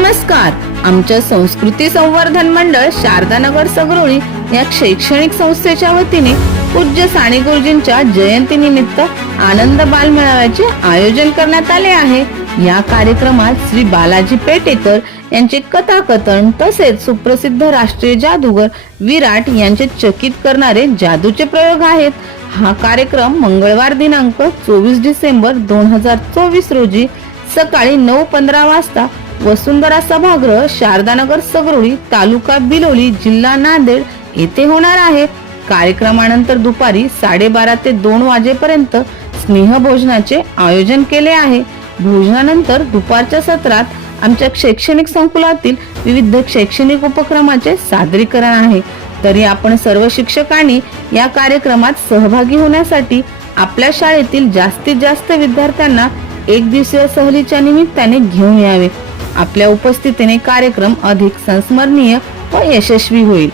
नमस्कार. आमच्या संस्कृती संवर्धन मंडळ शारदानगर सगरोळी या शैक्षणिक संस्थेच्या वतीने पूज्य साने गुरुजींच्या जयंतीनिमित्त आनंद बाल मेळाव्याचे आयोजन करण्यात आले आहे. या कार्यक्रमात श्री बालाजी पेटेकर यांचे कथाकथन तसेच सुप्रसिद्ध राष्ट्रीय जादूगर विराट यांचे चकित करणारे जादूचे प्रयोग आहेत. हा कार्यक्रम मंगळवार दिनांक चोवीस डिसेंबर दोन हजार चोवीस रोजी सकाळी नऊ पंधरा वाजता वसुंधरा सभागृह शारदानगर सगरोळी तालुका बिलोली जिल्हा नांदेड येथे होणार आहे. कार्यक्रमानंतर दुपारी साडेबारा ते दोन वाजेपर्यंत स्नेहभोजनाचे आयोजन केले आहे. भोजनानंतर दुपारच्या सत्रात आमच्या शैक्षणिक संकुलातील विविध शैक्षणिक उपक्रमाचे सादरीकरण आहे. तरी आपण सर्व शिक्षकांनी या कार्यक्रमात सहभागी होण्यासाठी आपल्या शाळेतील जास्तीत जास्त विद्यार्थ्यांना एक दिवसीय सहलीच्या निमित्ताने घेऊन यावे. आपल्या उपस्थितीने कार्यक्रम अधिक संस्मरणीय व यशस्वी होईल.